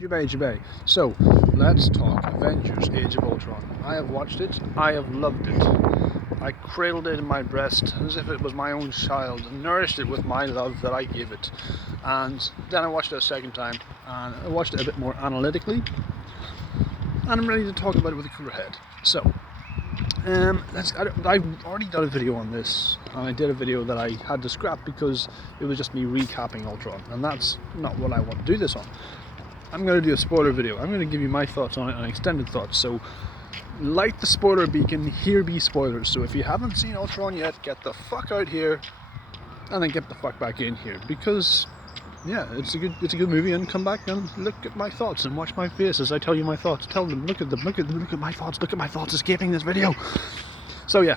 Jibay. So, let's talk Avengers Age of Ultron. I have watched it, I have loved it. I cradled it in my breast as if it was my own child and nourished it with my love that I gave it. And then I watched it a second time and I watched it a bit more analytically. And I'm ready to talk about it with a cooler head. So, I've already done a video on this, and I did a video that I had to scrap because it was just me recapping Ultron, and that's not what I want to do this on. I'm going to do a spoiler video. I'm going to give you my thoughts on it and extended thoughts. So, light the spoiler beacon, here be spoilers. So if you haven't seen Ultron yet, get the fuck out here, and then get the fuck back in here, because yeah, it's a good movie, and come back and look at my thoughts and watch my face as I tell you my thoughts. Tell them, look at my thoughts escaping this video. So yeah,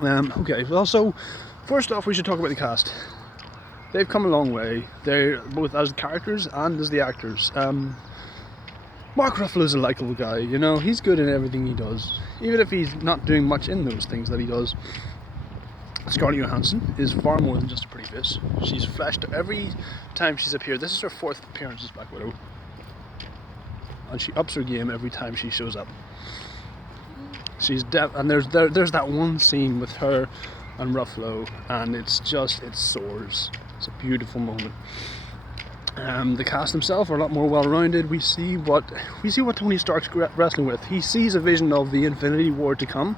okay. Well, so first off, we should talk about the cast. They've come a long way. They're both as characters and as the actors. Mark Ruffalo's a likeable guy. You know, he's good in everything he does, even if he's not doing much in those things that he does. Scarlett Johansson is far more than just a pretty face. She's fleshed every time she's appeared. This is her 4th appearance as Black Widow, and she ups her game every time she shows up. She's and there's that one scene with her and Ruffalo, and it soars. It's a beautiful moment. The cast themselves are a lot more well-rounded. We see what Tony Stark's wrestling with. He sees a vision of the Infinity War to come,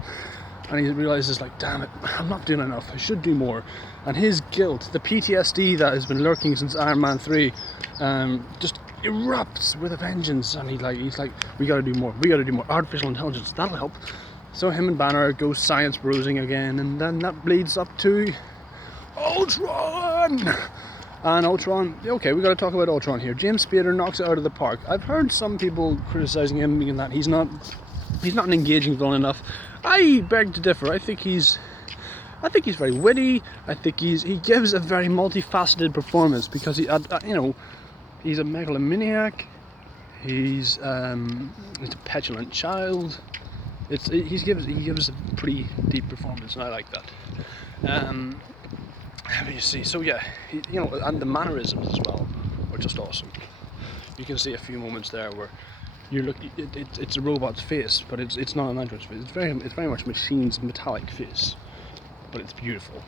and he realizes, like, damn it, I'm not doing enough, I should do more. And his guilt, the PTSD that has been lurking since Iron Man 3, just erupts with a vengeance, and he's like, we gotta do more, artificial intelligence, that'll help. So him and Banner go science browsing again, and then that leads up to Ultron! And Ultron, okay, we gotta talk about Ultron here. James Spader knocks it out of the park. I've heard some people criticizing him, being that he's not an engaging villain enough. I beg to differ. I think he's very witty. I think he gives a very multifaceted performance, because he's a megalomaniac. He's a petulant child. He gives a pretty deep performance, and I like that. You see, so yeah, and the mannerisms as well are just awesome. You can see a few moments there where it's a robot's face, but it's not an android's face. It's very much machine's metallic face, but it's beautiful.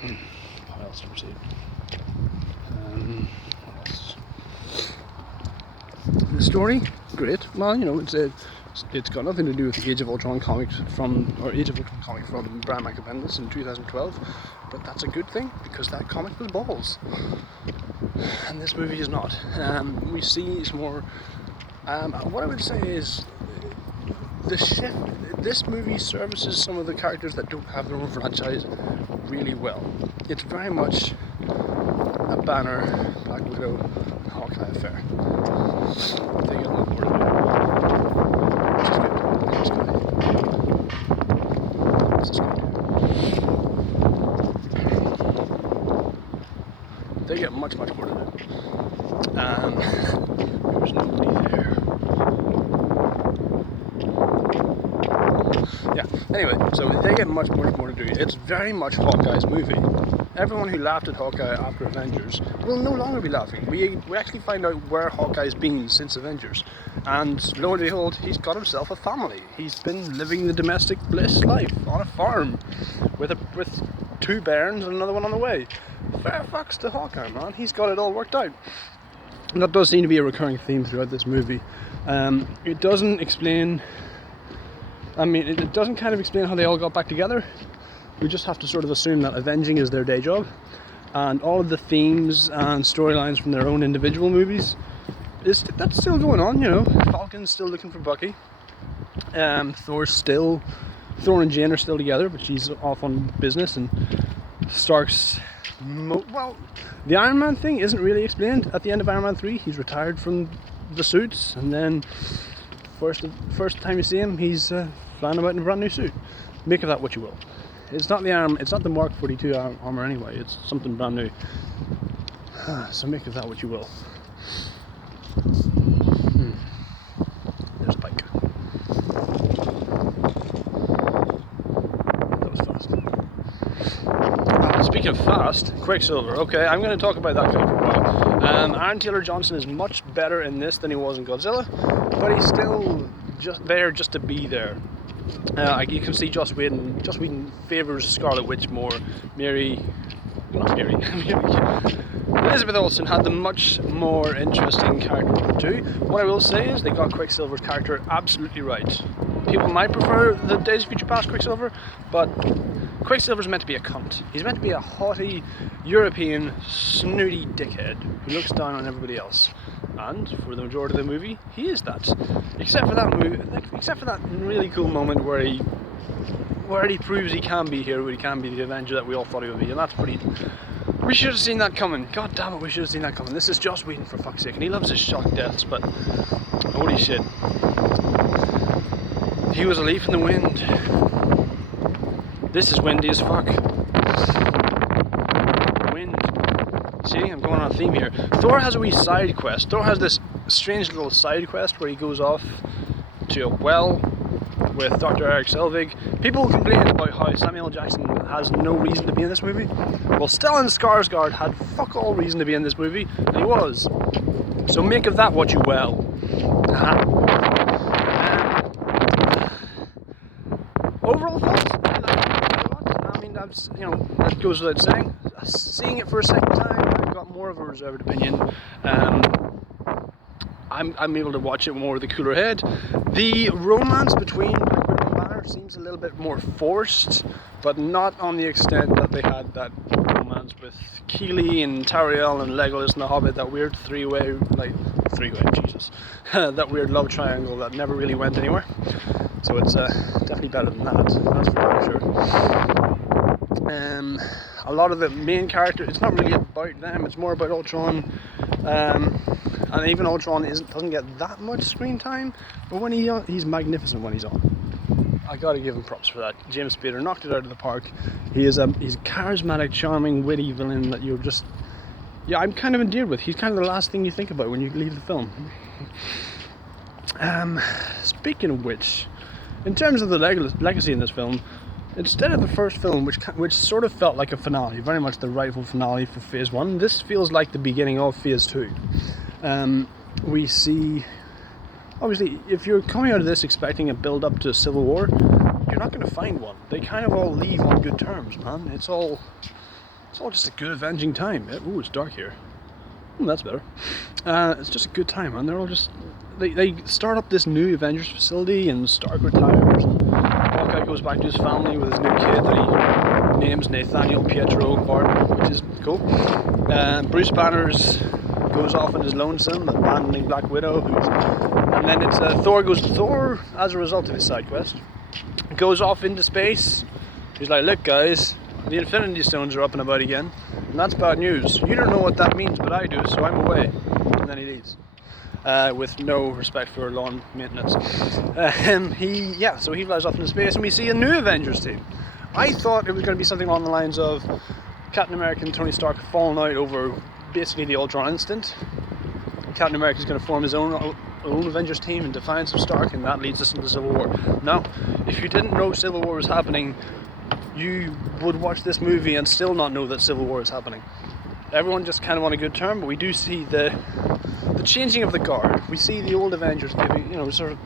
What else did we see? What else? The story, great. Well, it's got nothing to do with the Age of Ultron comic from Brian Michael Bendis in 2012, but that's a good thing, because that comic was balls, and this movie is not. We see some more. What I would say is the shift. This movie services some of the characters that don't have their own franchise really well. It's very much a Banner, Black Widow, Hawkeye affair. They get a lot more to do, which is good. This is good. They get much more to do. There's nobody there. Yeah, anyway, so they get much more to do. It's very much Hawkeye's movie. Everyone who laughed at Hawkeye after Avengers will no longer be laughing. We actually find out where Hawkeye's been since Avengers, and lo and behold, he's got himself a family. He's been living the domestic bliss life on a farm with 2 bairns and another one on the way. Fair fucks to Hawkeye, man. He's got it all worked out. And that does seem to be a recurring theme throughout this movie. It doesn't explain. It doesn't kind of explain how they all got back together. We just have to sort of assume that avenging is their day job, and all of the themes and storylines from their own individual movies, that's still going on. Falcon's still looking for Bucky. Thor and Jane are still together, but she's off on business, and Stark's. The Iron Man thing isn't really explained. At the end of Iron Man 3, he's retired from the suits, and then first time you see him, he's flying about in a brand new suit. Make of that what you will. It's not the Mark 42 armor anyway. It's something brand new. So make of that what you will. There's a bike. That was fast. Speaking of fast, Quicksilver. Okay, I'm going to talk about that guy for a while. Aaron Taylor Johnson is much better in this than he was in Godzilla, but he's still just there just to be there. You can see Joss Whedon favours Scarlet Witch more. Elizabeth Olsen had the much more interesting character of the two. What I will say is they got Quicksilver's character absolutely right. People might prefer the Days of Future Past Quicksilver, but Quicksilver's meant to be a cunt. He's meant to be a haughty, European, snooty dickhead who looks down on everybody else. And for the majority of the movie, he is that. Except for that really cool moment where he proves he can be here, where he can be the Avenger that we all thought he would be, and that's pretty. We should have seen that coming. God damn it, we should have seen that coming. This is Joss Whedon, for fuck's sake, and he loves his shock deaths, but holy shit. He was a leaf in the wind. This is windy as fuck. Wind. See, I'm going on a theme here. Thor has a wee side quest. Thor has this strange little side quest where he goes off to a well with Dr. Eric Selvig. People complain about how Samuel L. Jackson has no reason to be in this movie. Well, Stellan Skarsgård had fuck all reason to be in this movie, and he was. So make of that what you will. Overall thoughts? I mean, that's, you know, that goes without saying. Seeing it for a second time, I've got more of a reserved opinion. I'm able to watch it more with a cooler head. The romance between Black Widow and Banner seems a little bit more forced, but not on the extent that they had that romance with Keely and Tariel and Legolas and the Hobbit, that weird three-way, Jesus, that weird love triangle that never really went anywhere. So it's definitely better than that, that's for damn sure. A lot of the main characters, it's not really about them, it's more about Ultron. And even Ultron doesn't get that much screen time, but when he's magnificent when he's on. I gotta give him props for that. James Spader knocked it out of the park. He's a charismatic, charming, witty villain that you're just... Yeah, I'm kind of endeared with. He's kind of the last thing you think about when you leave the film. Speaking of which, in terms of the legacy in this film, instead of the first film, which sort of felt like a finale, very much the rightful finale for Phase 1, this feels like the beginning of Phase 2. We see, obviously, if you're coming out of this expecting a build-up to Civil War, you're not going to find one. They kind of all leave on good terms, man. It's all just a good avenging time. Ooh, it's dark here. That's better. It's just a good time, man. They're all just... They start up this new Avengers facility, and Stark retires, and Hawkeye goes back to his family with his new kid that he names Nathaniel Pietro Barton, which is cool. Bruce Banner's goes off on his lonesome, abandoning Black Widow, and then it's Thor, as a result of his side quest, goes off into space. He's like, look guys, the Infinity Stones are up and about again, and that's bad news. You don't know what that means, but I do, so I'm away. And then he leaves. With no respect for lawn maintenance. So he flies off into space, and we see a new Avengers team. I thought it was going to be something along the lines of Captain America and Tony Stark falling out over basically the Ultron incident. Captain America is going to form his own Avengers team in defiance of Stark, and that leads us into Civil War. Now, if you didn't know Civil War was happening, you would watch this movie and still not know that Civil War is happening. Everyone just kind of on a good term, but we do see the changing of the guard. We see the old Avengers giving, sort of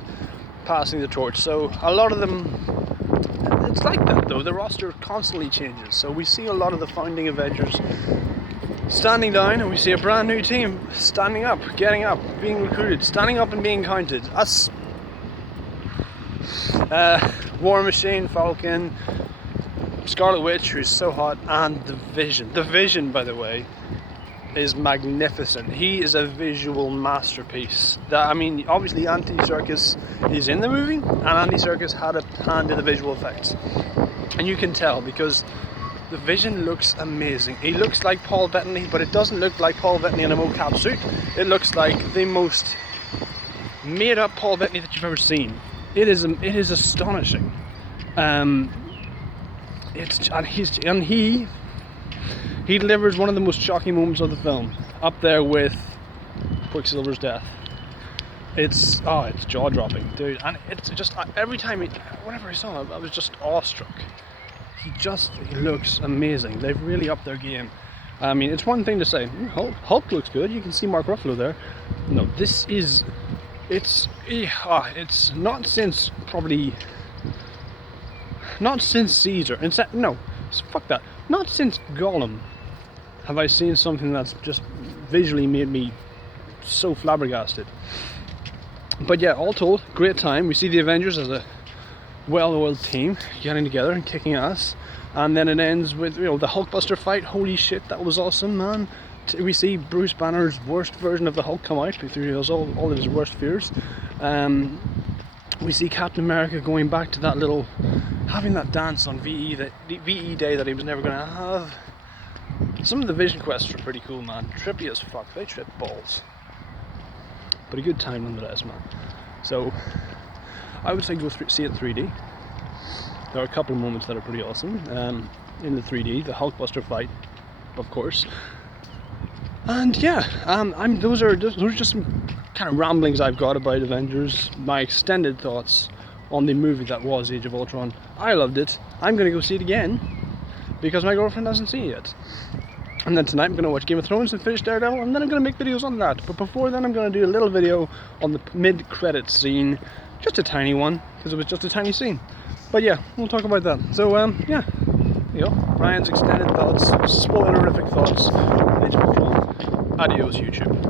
passing the torch. So a lot of them, it's like that though. The roster constantly changes. So we see a lot of the founding Avengers standing down, and we see a brand new team standing up, getting up, being recruited, standing up and being counted. Us, War Machine, Falcon, Scarlet Witch, who's so hot, and the Vision. The Vision, by the way, is magnificent. He is a visual masterpiece. Obviously Andy Serkis is in the movie, and Andy Serkis had a hand in the visual effects, and you can tell because the Vision looks amazing. He looks like Paul Bettany, but it doesn't look like Paul Bettany in a mocap suit. It looks like the most made up Paul Bettany that you've ever seen. It is astonishing. He delivers one of the most shocking moments of the film, up there with Quicksilver's death. It's jaw-dropping, dude, and it's just every time whenever I saw him, I was just awestruck. He looks amazing. They've really upped their game. I mean, it's one thing to say Hulk looks good. You can see Mark Ruffalo there. No, this is it's not since probably not since Caesar. No, fuck that. Not since Gollum have I seen something that's just visually made me so flabbergasted. But yeah, all told, great time. We see the Avengers as a well-oiled team getting together and kicking ass, and then it ends with, you know, the Hulkbuster fight. Holy shit, that was awesome, man. We see Bruce Banner's worst version of the Hulk come out through all of his worst fears. We see Captain America going back to that little, having that dance on VE Day that he was never going to have. Some of the Vision quests were pretty cool, man. Trippy as fuck. They trip balls. But a good time nonetheless, man. So, I would say go see it 3D. There are a couple of moments that are pretty awesome in the 3D. The Hulkbuster fight, of course. And yeah, those are just some kind of ramblings I've got about Avengers. My extended thoughts on the movie that was Age of Ultron. I loved it. I'm going to go see it again because my girlfriend hasn't seen it yet. And then tonight I'm going to watch Game of Thrones and finish Daredevil, and then I'm going to make videos on that. But before then I'm going to do a little video on the mid-credits scene. Just a tiny one, because it was just a tiny scene. But yeah, we'll talk about that. So yeah, you know, Brian's extended thoughts, spoilerific thoughts. Adios, YouTube.